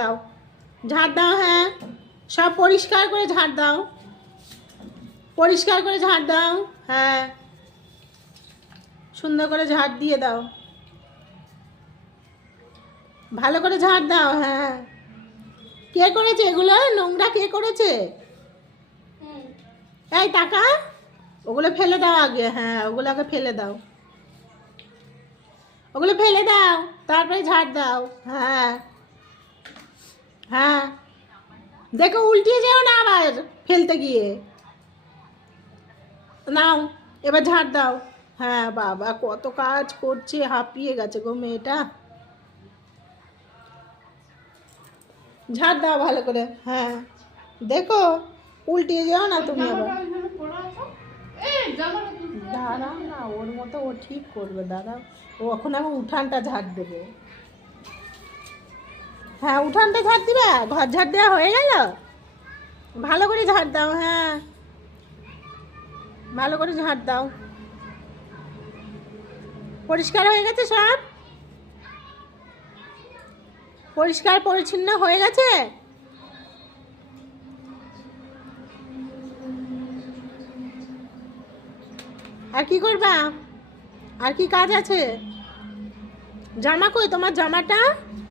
দাও, ঝাড় দাও। হ্যাঁ, সব পরিষ্কার করে ঝাড় দাও, পরিষ্কার করে ঝাড় দাও। হ্যাঁ, সুন্দর করে ঝাড় দিয়ে দাও, ভালো করে ঝাড় দাও। হ্যাঁ, কে করেছে এগুলো? নোংরা কে করেছে? এই টাকা, ওগুলো ফেলে দাও আগে। হ্যাঁ, ওগুলো আগে ফেলে দাও, ওগুলো ফেলে দাও, তারপরে ঝাড় দাও। হ্যাঁ হ্যাঁ, দেখো উল্টিয়ে যেও না আবার ফেলতে গিয়ে। নাও, এবার ঝাড় দাও। হ্যাঁ বাবা, কত কাজ করছে, হাঁপিয়ে গেছে গো মেয়েটা। ঝাড় দাও ভালো করে। হ্যাঁ, দেখো উল্টিয়ে যেও না তুমি আবার। দাঁড়াও না, ওর মতো ও ঠিক করবে, দাঁড়াও। ও এখন আমার উঠানটা ঝাড় দেবে। হ্যাঁ, উঠানটা ঝাড় দিবা, ঘর ঝাড় দেওয়া হয়ে গেল। ভালো করে ঝাড় দাও। হ্যাঁ, ভালো করে ঝাড় দাও। পরিষ্কার হয়ে গেছে সব, পরিষ্কার পরিচ্ছন্ন হয়ে গেছে। আর কি করবা? আর কি কাজ আছে? জামা কই তোমার? জামাটা